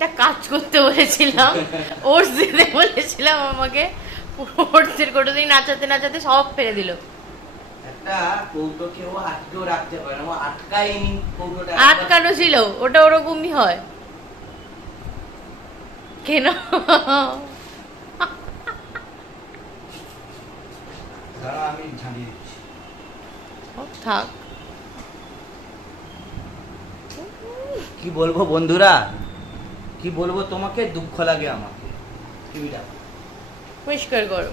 একটা কাজ করতে বলেছিলাম, ওটস দিতে বলেছিলাম আমাকে, ওটসের কোটোতেই নাচাতে নাচাতে সব ফেলে দিল। আটকানো ছিল, ওটা ওরকমই হয় কেন? থাক, কি বলবো বন্ধুরা, কি বলবো তোমাকে, দুঃখ লাগে আমাকে। পরিষ্কার করো।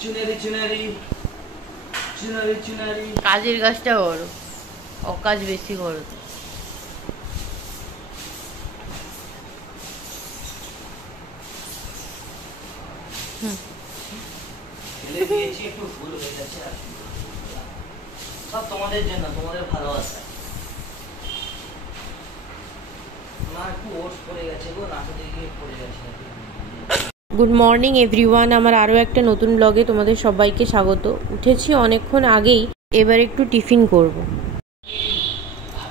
চুনারি চুনারি চুনারি চুনারি। কাজের কাজটা করো, অকাজ বেশি করো। একটু ভুল হয়ে যাচ্ছে, সব তোমাদের জন্য, তোমাদের ভালোবাসা। গুড মর্নিং এভরিওয়ান, আমার আরও একটা নতুন ব্লগে তোমাদের সবাইকে স্বাগত। উঠেছি অনেকক্ষণ আগেই, এবার একটু টিফিন করব।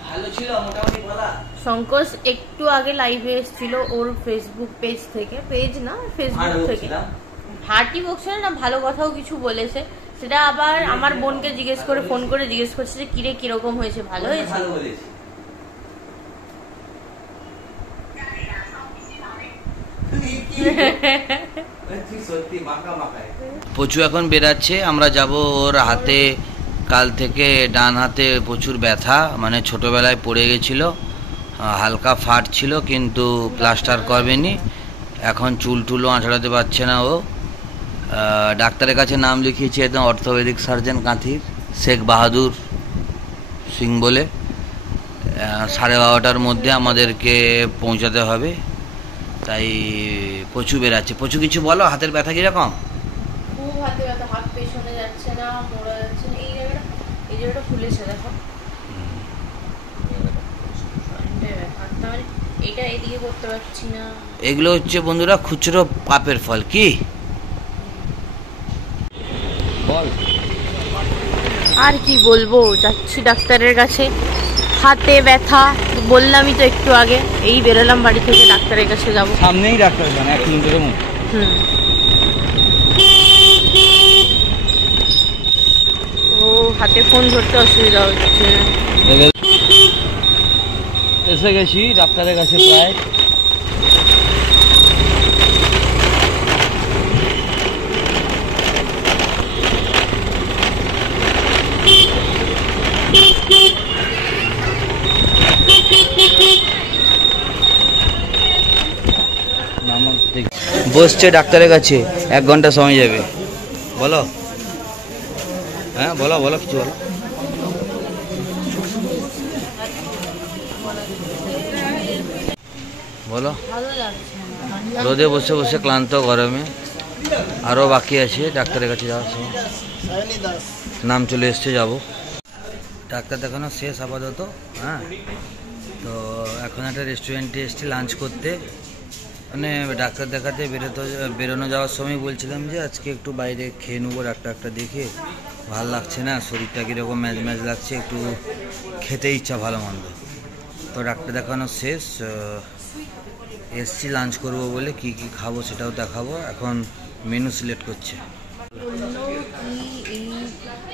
ভালো ছিল মোটামুটি বলা। শঙ্কর একটু আগে লাইভে এসেছিল ওর ফেসবুক পেজ থেকে, পেজ না ফেসবুক থেকে, ভাটি বকছে না, ভালো কথাও কিছু বলেছে। সেটা আবার আমার বোনকে জিজ্ঞেস করে, ফোন করে জিজ্ঞেস করছে যে কিরে কিরকম হয়েছে, ভালো হয়েছে? পচু এখন বেরাচ্ছে, আমরা যাব। ওর হাতে কাল থেকে ডান হাতে প্রচুর ব্যথা, মানে ছোটবেলায় পড়ে গেছিল, হালকা ফাট ছিল, কিন্তু প্লাস্টার করবেনি। এখন চুল টুলও আঁচড়াতে পারছে না ও। ডাক্তারের কাছে নাম লিখিয়েছি, একদম অর্থোপেডিক সার্জন কাঁথির, শেখ বাহাদুর সিং বলে। 12:30টার মধ্যে আমাদেরকে পৌঁছাতে হবে, তাই প্রচুর বেরাচ্ছে। প্রচুর কিছু বলো, হাতের ব্যথা কিরকম? খুব হাতে ব্যথা, হাত পেছনে যাচ্ছে না, মোড়া যাচ্ছে না, এই জায়গাটা ফুলেছে দেখো, এটা এদিকে করতে পারছি না। এগুলো হচ্ছে বন্ধুরা খুচরো পাপের ফল। কি বল, আর কি বলবো, যাচ্ছি ডাক্তারের কাছে, হাতে ব্যথা বললামই তো একটু আগে। এই বেরোলাম বাড়ি থেকে, ডাক্তারের কাছে যাবো। সামনেই ডাক্তার, 1 কিলোমিটারের মধ্যে। ও হাতে ফোন ধরতে অসুবিধা হচ্ছে। এসে গেছি ডাক্তারের কাছে প্রায়। বসছে ডাক্তারের কাছে, 1 ঘন্টা সময় যাবে। বলো, হ্যাঁ বলো বলো, কিছু বলো। বলো। রোদে বসে বসে ক্লান্ত, গরমে। আরও বাকি আছে ডাক্তারের কাছে যাওয়ার সময়, নাম চলে এসছে, যাব। ডাক্তার দেখানো শেষ আপাতত। হ্যাঁ, তো এখন একটা রেস্টুরেন্টে এসছি লাঞ্চ করতে। মানে ডাক্তার দেখাতে বেরোনো যাওয়ার সময় বলছিলাম যে আজকে একটু বাইরে খেয়ে নেবো, ডাক্তারটা দেখে ভাল লাগছে না, শরীরটা কীরকম ম্যাজ ম্যাজ লাগছে, একটু খেতে ইচ্ছা ভালো মন্দ। তো ডাক্তার দেখানো শেষ, এসছি লাঞ্চ করবো বলে, কি কি খাবো সেটাও দেখাবো। এখন মেনু সিলেক্ট করছে।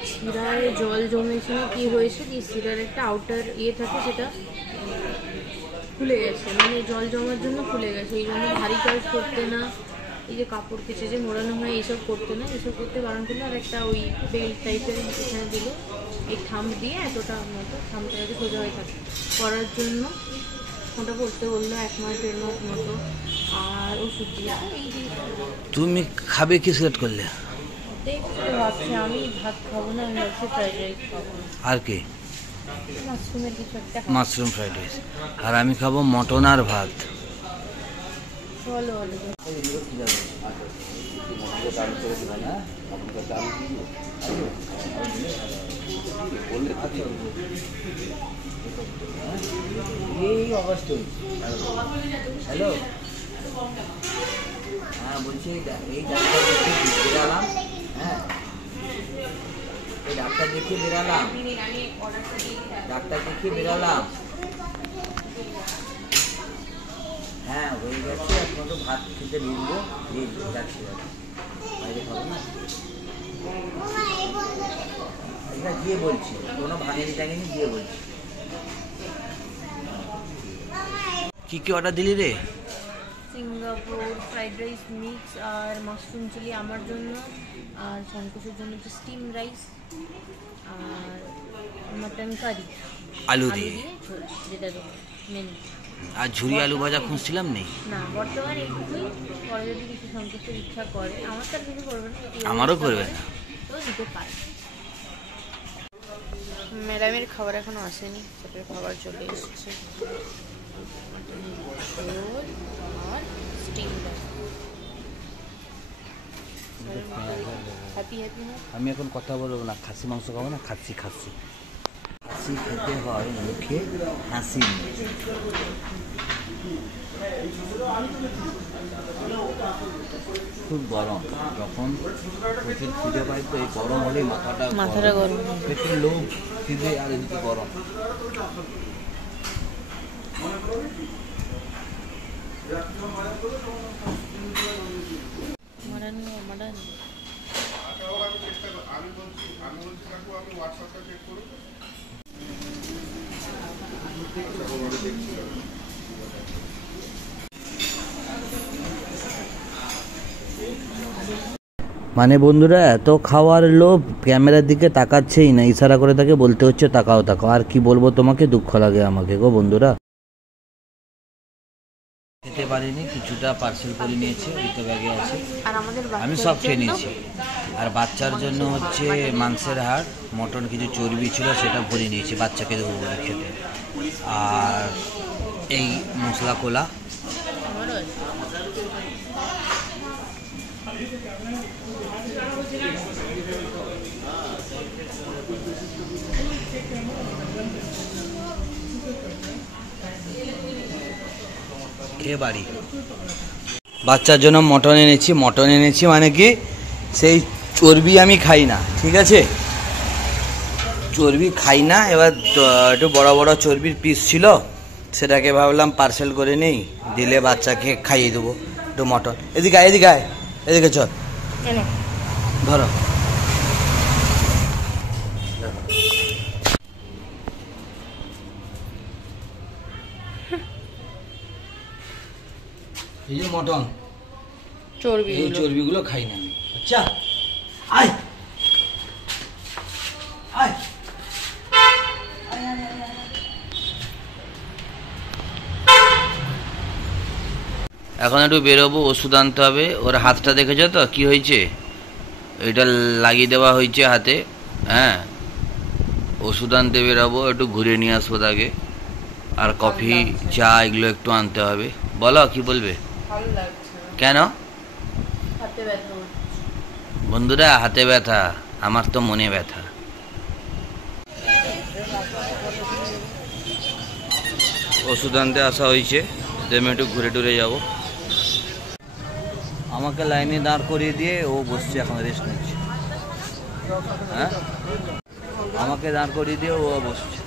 শিরায় জল জমেছিল, কি হয়েছে যে শিরার একটা আউটার থাকে, সেটা ফুলে গেছে, মানে জল জমার জন্য ফুলে গেছে। এই জন্য ভারী কাজ করতে না, এই যে কাপড় কেচে যে মোড়ানো হয় এইসব করতে না, এইসব করতে বারণ করলো। আর একটা ওই বেল্ট টাইপের এখানে দিল, এই থাম্ব দিয়ে এতটা মতো, থাম্বটা যাতে সোজা হয়ে থাকে করার জন্য ওটা করতে বললো, 1 মাস 1.5 মাস মতো। আর ওষুধ দিয়ে। তুমি খাবে কি সিলেক্ট করলে? দেখতে ভাবছি আমি ভাত খাবো না, আমি ভাবছি ফ্রাইড রাইস খাবো। আর কি? মাশরুমের কিছু একটা, মাশরুম ফ্রাইড রাইস। আর আমি খাবো মটন আর ভাত। চলো এই অবস্থা। হ্যালো, হ্যাঁ বলছি এই ডাক্তার দেখিয়ে বেরালাম। হ্যাঁ, এই ডাক্তার দেখিয়ে বেরালাম, ডাক্তার দেখিয়ে বেরালাম। হ্যাঁ হয়ে গেছে, এখন তো ভাত খেতে ঢুকবো, যাচ্ছি বাইরে খাবো না। এটা দিয়ে বলছি, কোনো ভাঙেনি টাঙেনি দিয়ে বলছি। কি কি অর্ডার দিলি রে? সিঙ্গাপুর ফ্রাইড রাইস মিক্স আর মাশরুম চিলি আমার জন্য, আর সন্তোষের জন্য হচ্ছে স্টিম রাইস আর মাটন কারি আলু দিয়ে ঝোল, যেটা দেবো মেনু। আর ঝুরি আলু ভাজা খুঁজছিলাম নেই না বর্তমানে এইটুকুই, পরে যদি কিছু সন্তোষের ইচ্ছা করে, আমার তো আর কিছু করবে না, আমারও করবে না, তো দিতে পারে। ম্যাডামের খাবার এখনো আসেনি, তারপরে খাবার চলে এসেছে, আর স্টিম রাইস। হ্যাপি হ্যাপি না? আমি এখন কথা বলবো না, খাসি মাংস খাবো না, খাচ্ছি খাচ্ছি খাসি খেতে হয় মুখে হাসি। খুব গরম, যখন প্রচুর খিদে পাই তো এই গরম হলেই মাথাটা গরম, পেটের লোভ, খিদে আর এদিকে গরম। মানে বন্ধুরা এত খাওয়ার লোভ, ক্যামেরার দিকে তাকাচ্ছেই না, ইশারা করে তাকে বলতে হচ্ছে তাকাও তাকাও। আর কি বলবো তোমাকে, দুঃখ লাগে আমাকে গো বন্ধুরা। খেতে পারিনি, কিছুটা পার্সেল করে নিয়েছে, ওইটা ব্যাগে আছে, আর আমাদের আমি সব খেয়ে নিয়েছি। আর বাচ্চার জন্য হচ্ছে মাংসের হাড়, মটন কিছু চর্বি ছিল সেটা ভরে নিয়েছি, বাচ্চাকে দেবো বলে খেতে। আর এই মশলা কোলা, খেয়ে বাড়ি। বাচ্চার জন্য মটন এনেছি মানে কি সেই চর্বি আমি খাই না, ঠিক আছে, চর্বি খাই না। এবার একটু বড় বড় চর্বির পিস ছিল, সেটাকে ভাবলাম পার্সেল করে নেই, দিলে বাচ্চাকে খাইয়ে দেবো একটু মটন। এদিকে আয়, এদিকে আয়, এদিকে চল, ধরো। এই যে মটন চর্বি, এই চর্বিগুলো খাই না আমি। আচ্ছা আয় আয়, এখন একটু বেরোবো, ওষুধ আনতে হবে। ওর হাতটা দেখেছো তো কি হয়েছে, এটা লাগিয়ে দেওয়া হয়েছে হাতে। হ্যাঁ, ওষুধ আনতে বেরোবো, একটু ঘুরে নিয়ে আসবো তাকে। আর কফি চা এগুলো একটু আনতে হবে। বলো কি বলবে? কেন বন্ধুরা হাতে ব্যথা, আমার তো মনে ব্যথা। ওষুধ আনতে আসা হয়েছে, আমি একটু ঘুরে টুরে যাব। আমাকে লাইনে দাঁড় করিয়ে দিয়ে ও বসছে, এখন রেস্ট নিচ্ছে। হ্যাঁ, আমাকে দাঁড় করিয়ে দিয়ে ও বসছে।